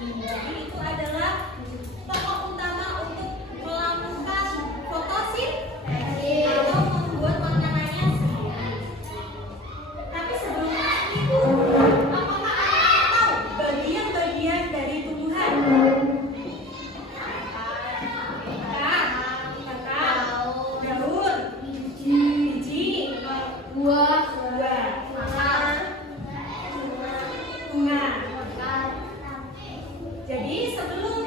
Jadi itu adalah pokok utama untuk melakukan fotosintesis atau membuat makanannya sendiri. Tapi sebelum itu, apakah Anda tahu bagian-bagian dari tumbuhan? Daun, biji, buah, akar, bunga. Jadi sebelum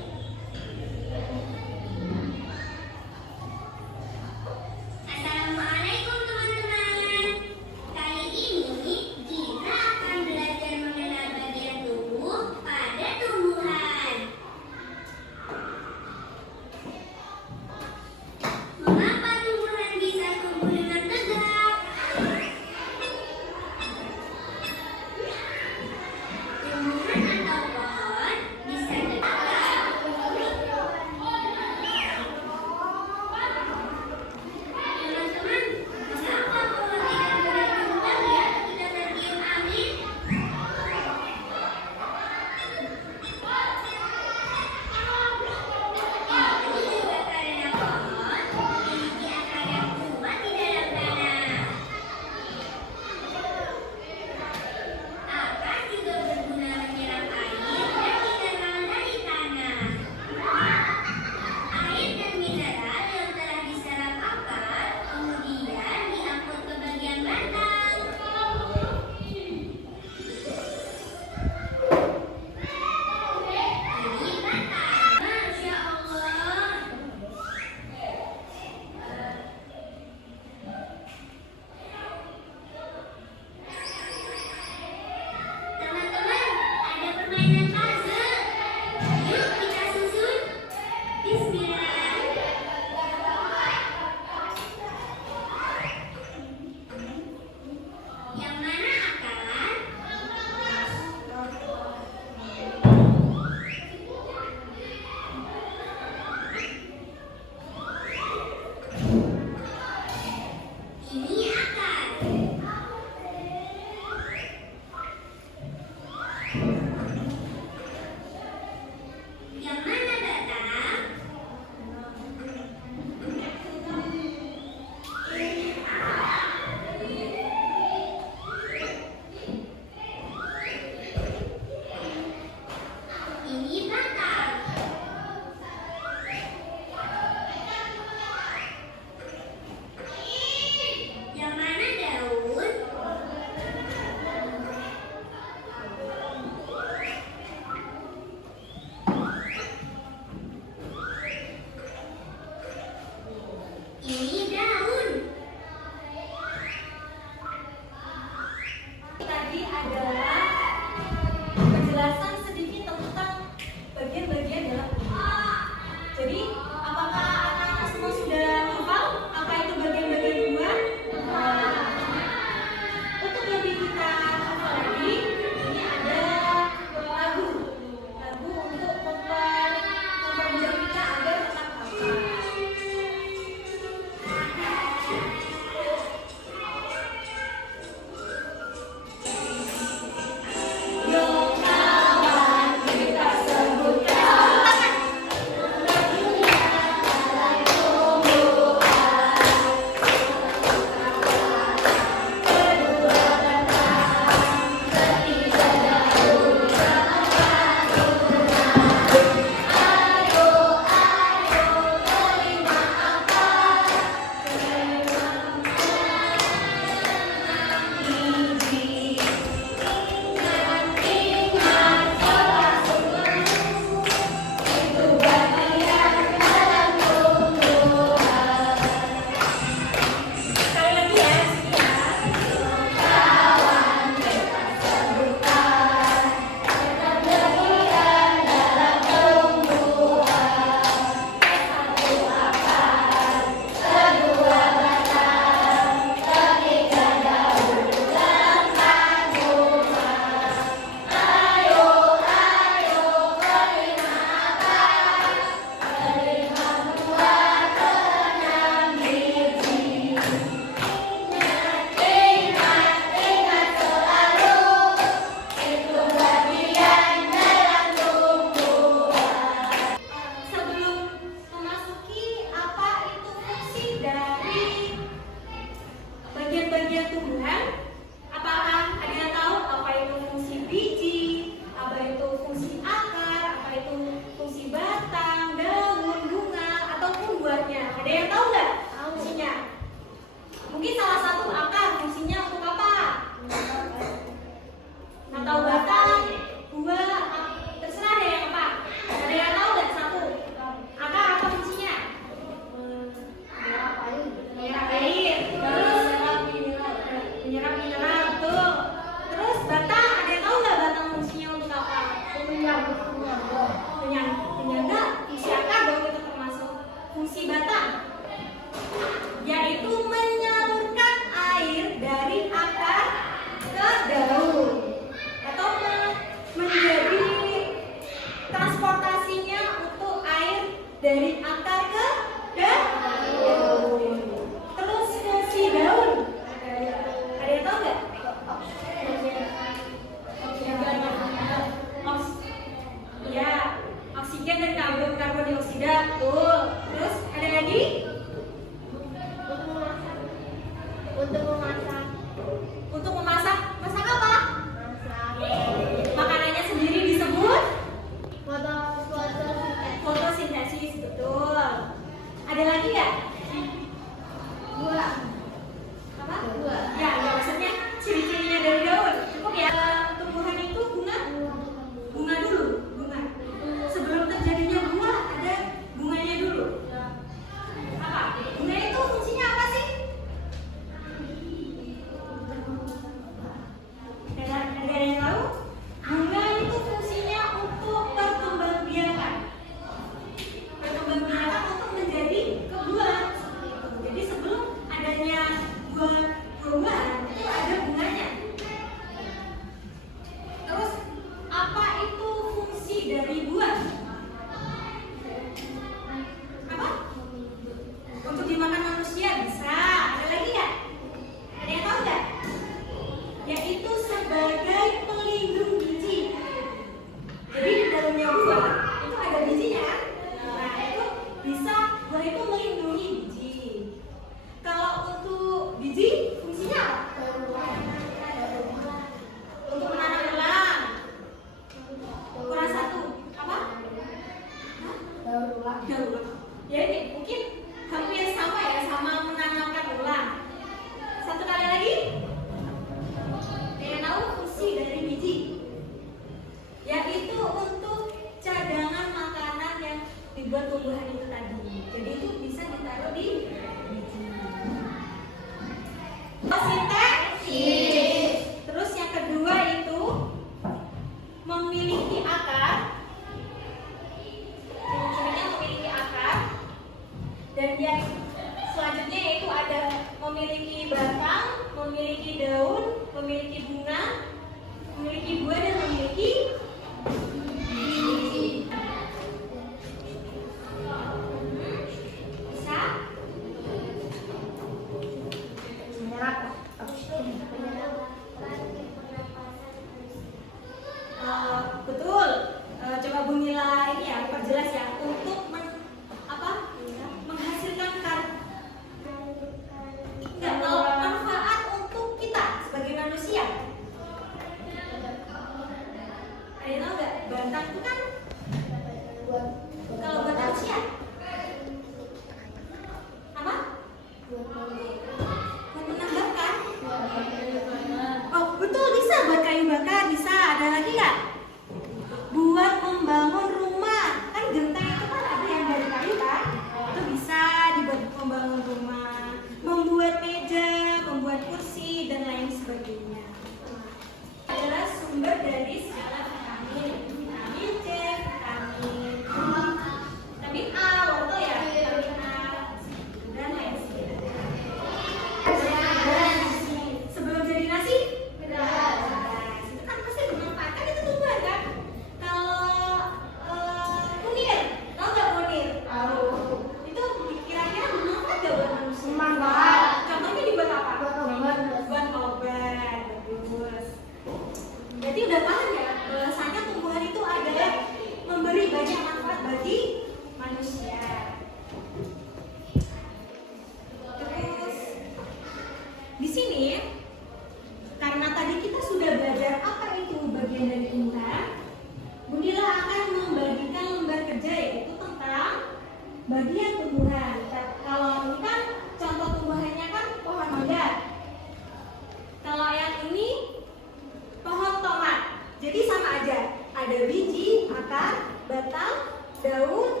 Jadi sama aja. Ada biji, akar, batang, daun,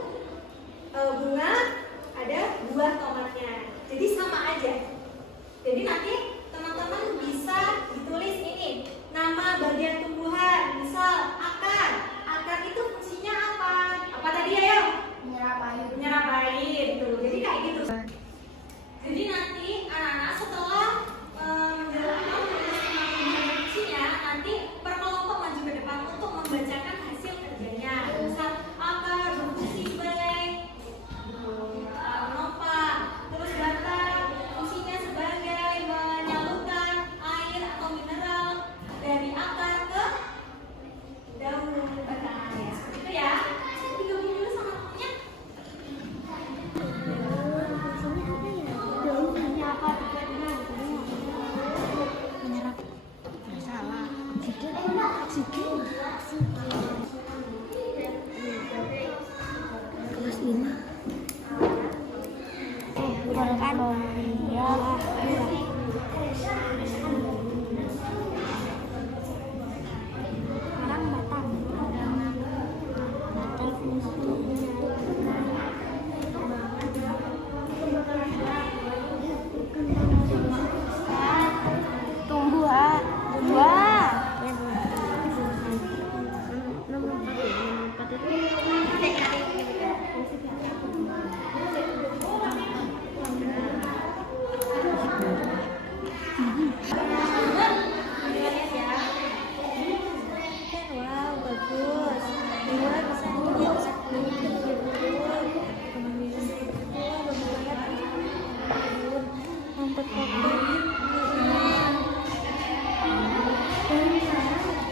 bunga, ada buah tomatnya. Jadi sama aja. Jadi nanti teman-teman bisa ditulis ini nama bagian tumbuhan. Misal akar. Akar itu fungsinya apa? Apa tadi ayo? Menyerap air. Tuh. Jadi kayak gitu. Jadi nanti anak-anak setelah menjalankan fungsinya, nanti per kelompok maju ke depan untuk membacakan hasil kerjanya. Misal akar berfungsi sebagai menopang, terus batang fungsinya sebagai menyalurkan air atau mineral dari akar ke daun batang. Ya, seperti itu ya. Digabung dulu sama temennya. Kelas 5. Kan ya. Sekarang batang. Tunggu ah. Wah. Wow, bagus. Dua bisa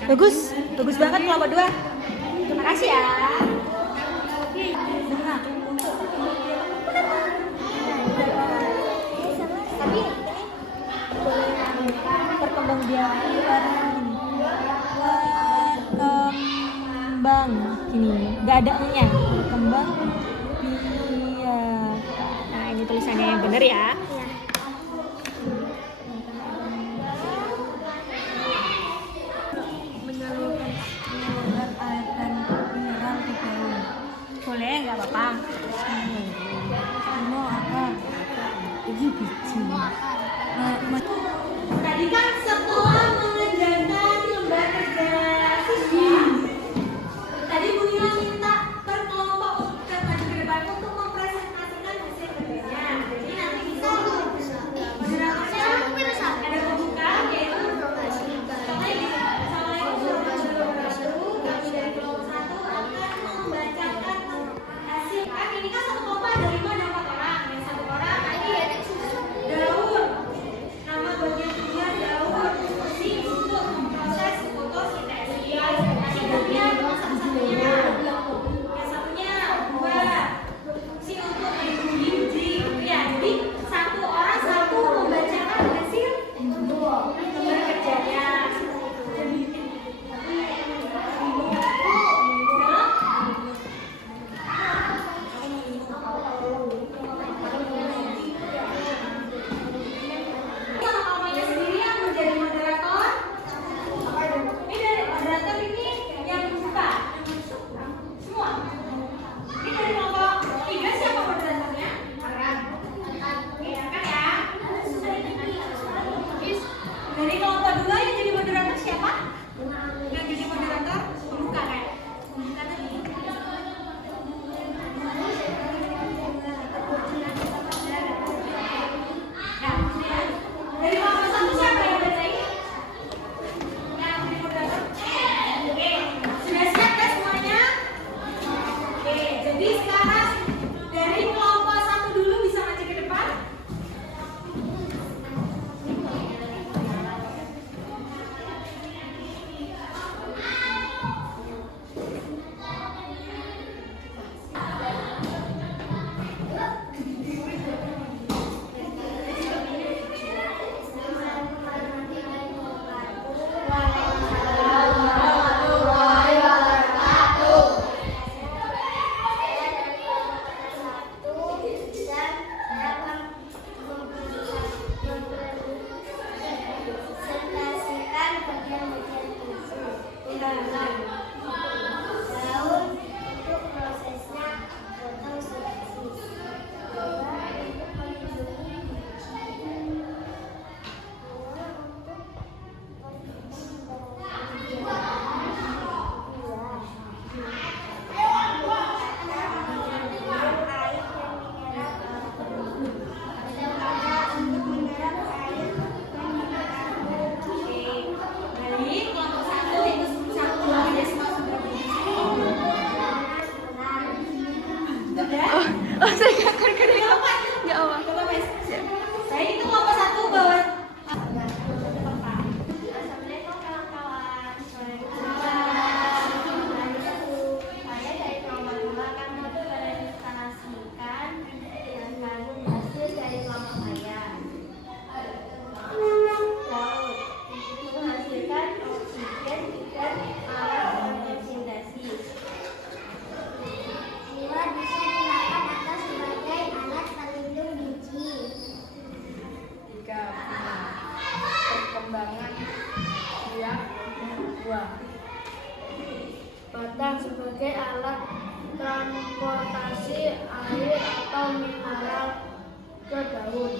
bagus, bagus banget kelompok 2. Terima kasih ya. Tapi perkembangbiakan berkembang gini, nggak ada nya. Berkembang biak. Nah ini tulisannya yang benar ya. Menyalurkan air dan mineral ke daun. Boleh, nggak apa-apa. Mau apa? Ini biji. Tadi kan setelah mengerjakan lembar kerja siswa, tadi Bu Nila minta per kelompok untuk maju ke depan untuk mempresentasikan hasil kerjanya. Jadi nanti bisa buah. Batang sebagai alat transportasi air atau mineral ke daun.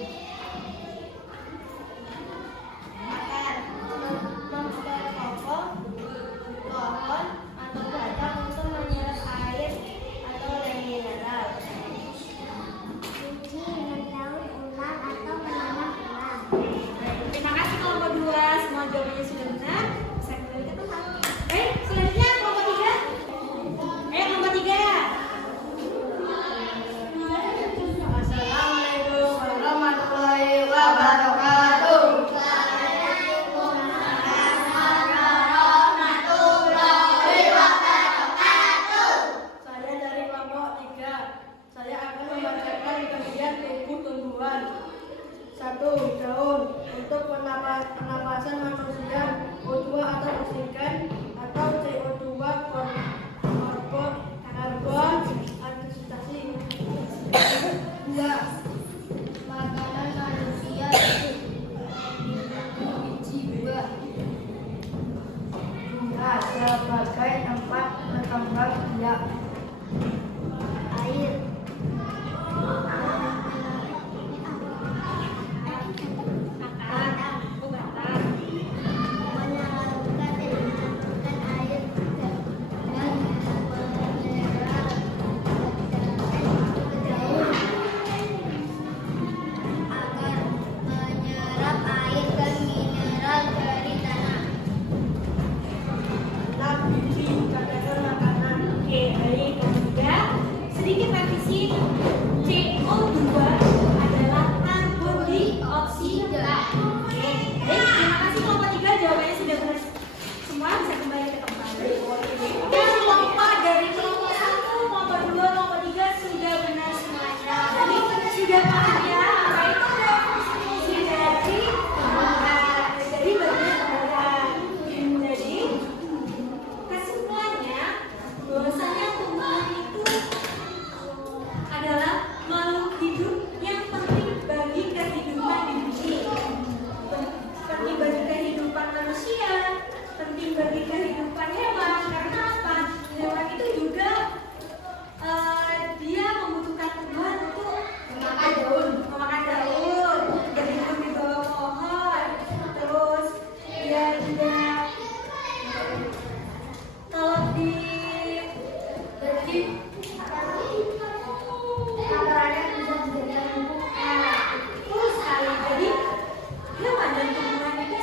Memakai pohon atau batang untuk menyerap air atau mineral. Biji mendaur ulang atau menanam ulang. Terima kasih kelompok 2, semua jawabannya sudah benar. Bisa kembali ke tempat. Selanjutnya kelompok 3. Kelompok 3. Assalamualaikum warahmatullahi wabarakatuh. Saya dari kelompok 3. Saya akan membacakan bagian tubuh tumbuhan. 1. Daun. Untuk pernapasan manusia, O2 atau oksigen atau CO2 karbon oksidasi. 2. Makanan manusia, biji buah. 3. Sebagai tempat berkembang biak. Air. Menyalurkan dan menyalurkan air dan mineral ke daun agar menyerap air dan mineral dari tanah. 6. Biji katakan makanan. Oke, baik. Kemudian sedikit revisi. CO2 adalah karbon dioksida. Oke, baik. Terima kasih kelompok 3, jawabannya sudah benar. Semua bisa kembali ke tempat. Dan kelompok dari kelompok 1, kelompok 2, kelompok 3 sudah benar semuanya. Jadi sudah paham ya apa itu definisi dari bagian barat. Jadi kesimpulannya bahwasanya tumbuhan itu adalah makhluk hidup yang penting bagi kehidupan di bumi, penting bagi kehidupan manusia, penting bagi kehidupan hewan. Karena apa? Hewan itu juga dia membutuhkan tumbuhan untuk memakan daun, berlindung di bawah pohon. Terus dia juga kalau kabarannya bisa dijadikan pupuk. Betul sekali. Jadi hewan dan tumbuhan itu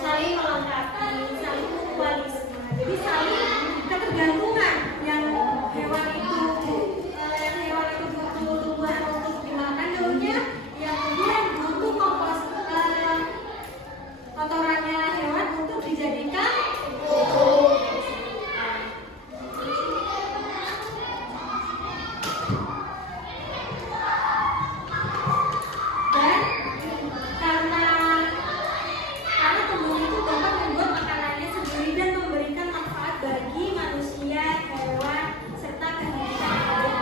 saling melengkapi, saling mutualisme. Jadi saling ketergantungan. Yang hewan itu butuh tumbuhan untuk dimakan daunnya, yang tumbuhan butuh kotorannya hewan untuk dijadikan pupuk. Dan karena tumbuhan itu dapat membuat makanannya sendiri dan memberikan manfaat bagi manusia, hewan, serta kehidupan lain.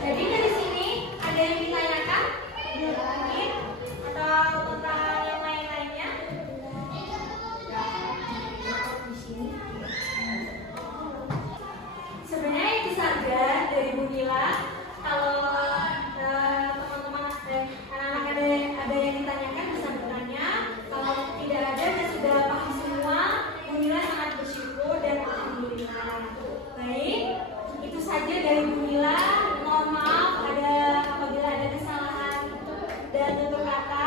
Jadi dari sini ada yang ditanyakan mungkin atau tentang yang lain-lainnya? Sebenarnya itu saja dari Bu Mila. Kalau teman-teman anak-anak ada yang ditanyakan bisa bertanya. Kalau tidak ada dan sudah paham semua, Bu Mila sangat bersyukur dan alhamdulillah. Baik, itu saja dari Bu Mila. Mohon maaf apabila ada kesalahan dan tutur kata